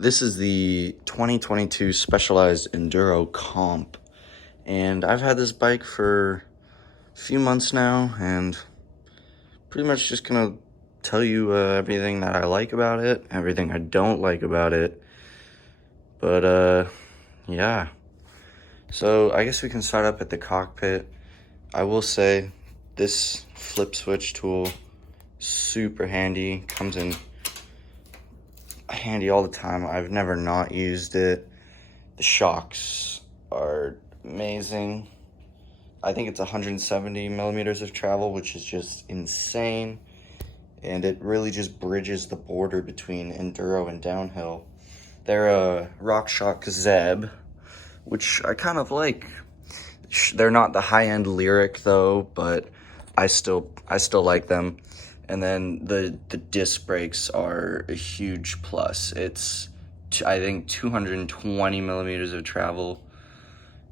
This is the 2022 Specialized Enduro Comp, and I've had this bike for a few months now, and pretty much just gonna tell you everything that I like about it, everything I don't like about it, but yeah. So I guess we can start up at the cockpit. I will say this flip switch tool, super handy, comes in handy all the time. I've never not used it. The shocks are amazing. I think it's 170 millimeters of travel, which is just insane. And it really just bridges the border between enduro and downhill. They're a RockShox Zeb, which I kind of like. They're not the high-end Lyric though, but I still like them. And then the disc brakes are a huge plus. It's, I think, 220 millimeters of travel,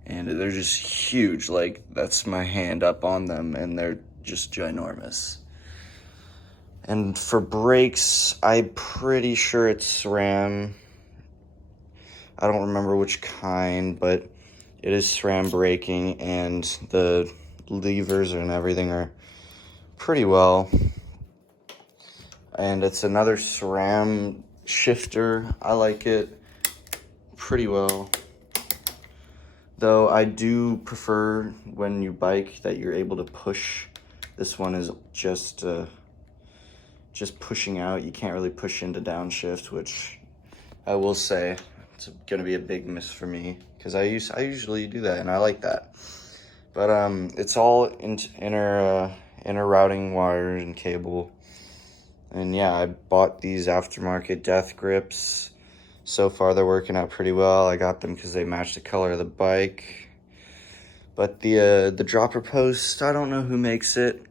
and they're just huge. Like, that's my hand up on them, and they're just ginormous. And for brakes, I'm pretty sure it's SRAM. I don't remember which kind, but it is SRAM braking, and the levers and everything are pretty well. And it's another SRAM shifter. I like it pretty well. Though I do prefer when you bike that you're able to push. This one is just pushing out. You can't really push into downshift, which I will say it's gonna be a big miss for me, because I usually do that and I like that. But it's all inner routing wire and cable. And yeah, I bought these aftermarket death grips. So far they're working out pretty well. I got them because they match the color of the bike. But the dropper post, I don't know who makes it.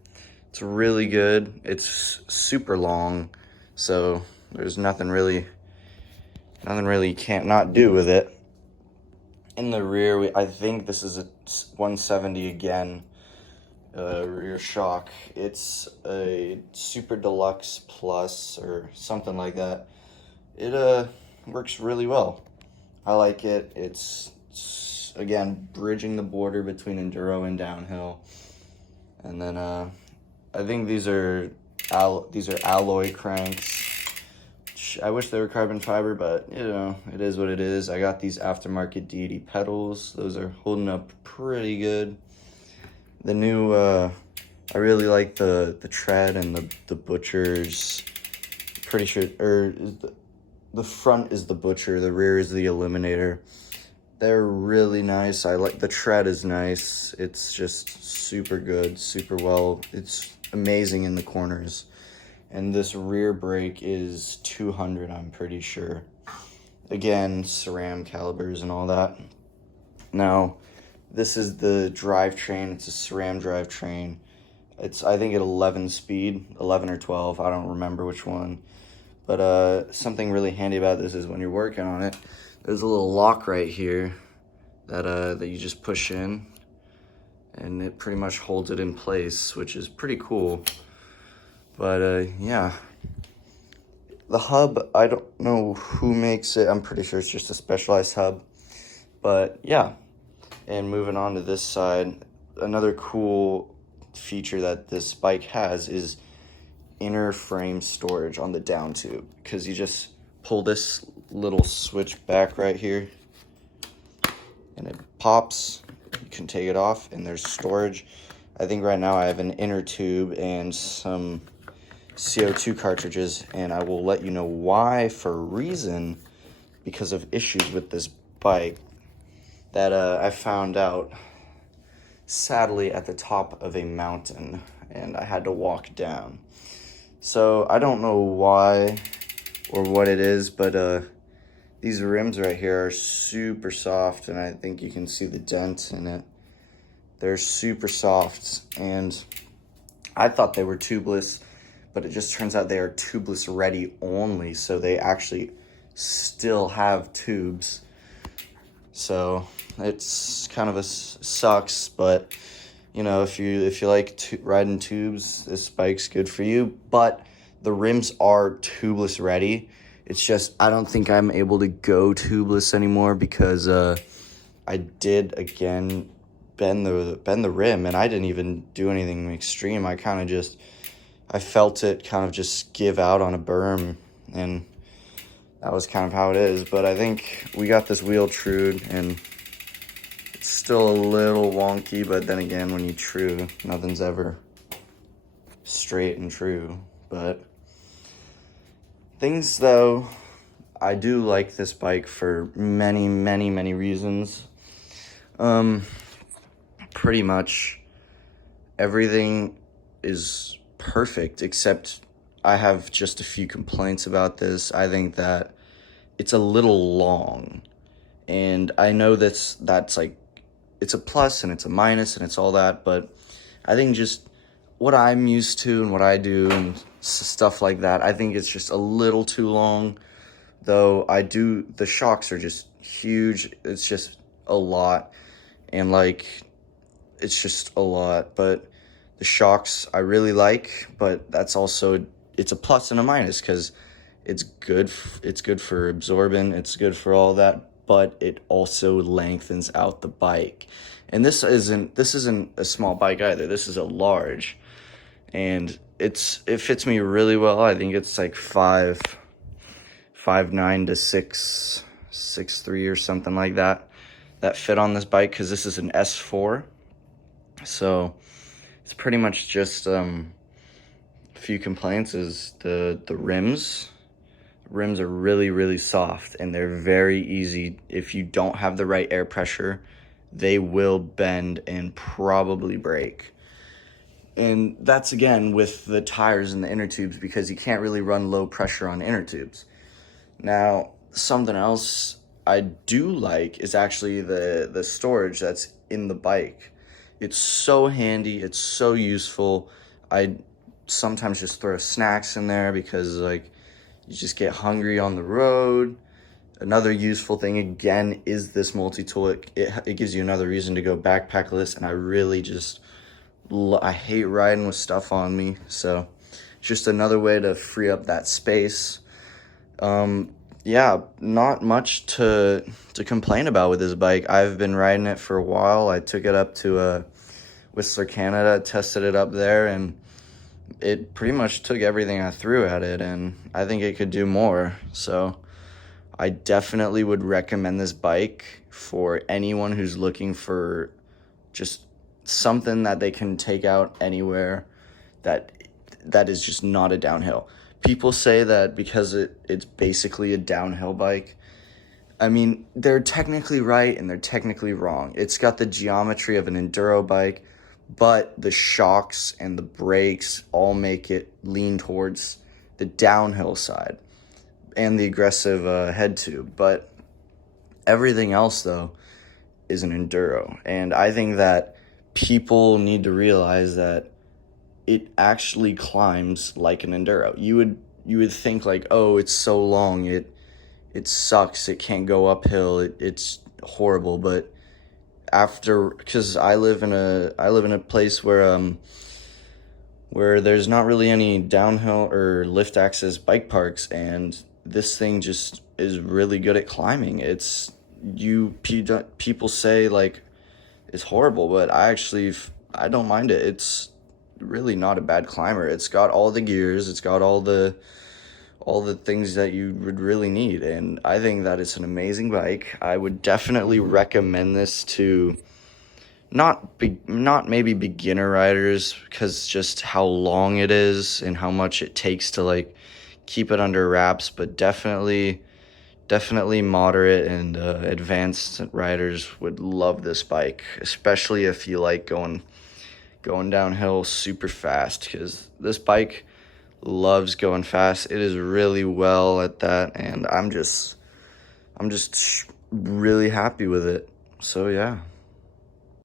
It's really good. It's super long, so there's nothing really you can't not do with it. In the rear, I think this is a 170 again. Rear shock. It's a Super Deluxe Plus or something like that. It works really well. I like it. It's again bridging the border between enduro and downhill. And then I think these are alloy cranks. I wish they were carbon fiber, but you know, it is what it is. I got these aftermarket deity pedals. Those are holding up pretty good. The new, I really like the tread and the Butchers. Pretty sure, the front is the Butcher, the rear is the Eliminator. They're really nice. I like the tread is nice. It's just super good, super well. It's amazing in the corners. And this rear brake is 200, I'm pretty sure. Again, SRAM calibers and all that. Now, this is the drivetrain. It's a SRAM drivetrain. It's, I think, at 11 speed, 11 or 12. I don't remember which one. But something really handy about this is when you're working on it, there's a little lock right here that you just push in, and it pretty much holds it in place, which is pretty cool. But yeah, the hub, I don't know who makes it. I'm pretty sure it's just a Specialized hub. But yeah, and moving on to this side, another cool feature that this bike has is inner frame storage on the down tube, because you just pull this little switch back right here and it pops. You can take it off and there's storage. I think right now I have an inner tube and some CO2 cartridges, and I will let you know why, for a reason, because of issues with this bike that I found out sadly at the top of a mountain, and I had to walk down. So I don't know why or what it is, but these rims right here are super soft, and I think you can see the dent in it. They're super soft, and I thought they were tubeless, but it just turns out they are tubeless ready only, so they actually still have tubes. So it's kind of sucks, but you know, if you like riding tubes, this bike's good for you. But the rims are tubeless ready, It's just I don't think I'm able to go tubeless anymore because I did again bend the rim, and I didn't even do anything extreme. I felt it kind of just give out on a berm, and that was kind of how it is. But I think we got this wheel trued, and it's still a little wonky, but then again, when you true, nothing's ever straight and true. But things, though, I do like this bike for many, many, many reasons. Pretty much everything is perfect, except I have just a few complaints about this. I think that it's a little long, and I know that's like, it's a plus and it's a minus and it's all that, but I think just what I'm used to and what I do and stuff like that, I think it's just a little too long. Though the shocks are just huge. It's just a lot, and like, it's just a lot. But the shocks I really like, but that's also, it's a plus and a minus, because it's good for absorbent, it's good for all that, but it also lengthens out the bike. And this isn't a small bike either. This is a large, and it fits me really well. I think it's like 5'9" to 6'3" or something like that fit on this bike, because this is an S4. So it's pretty much just a few complaints is the rims. Rims are really, really soft, and they're very easy. If you don't have the right air pressure, they will bend and probably break. And that's, again, with the tires and the inner tubes, because you can't really run low pressure on inner tubes. Now, something else I do like is actually the storage that's in the bike. It's so handy, it's so useful. I sometimes just throw snacks in there because, like, you just get hungry on the road. Another useful thing, again, is this multi-tool. It gives you another reason to go backpackless, and I really just, I hate riding with stuff on me, so it's just another way to free up that space. Yeah, not much to complain about with this bike. I've been riding it for a while. I took it up to Whistler, Canada, tested it up there, and it pretty much took everything I threw at it, and I think it could do more. So I definitely would recommend this bike for anyone who's looking for just something that they can take out anywhere that is just not a downhill. People say that because it's basically a downhill bike. I mean, they're technically right and they're technically wrong. It's got the geometry of an enduro bike, but the shocks and the brakes all make it lean towards the downhill side and the aggressive head tube. But everything else, though, is an enduro. And I think that people need to realize that it actually climbs like an enduro. You would think, like, oh, it's so long, it sucks, it can't go uphill, it's horrible. But because I live in a place where there's not really any downhill or lift access bike parks, and this thing just is really good at climbing. People say, like, it's horrible, but I don't mind it. It's really not a bad climber. It's got all the gears, it's got all the things that you would really need, and I think that it's an amazing bike. I would definitely recommend this to not maybe beginner riders, because just how long it is and how much it takes to, like, keep it under wraps, but definitely moderate and advanced riders would love this bike, especially if you like going downhill super fast, because this bike loves going fast. It is really well at that, and I'm just really happy with it. So yeah.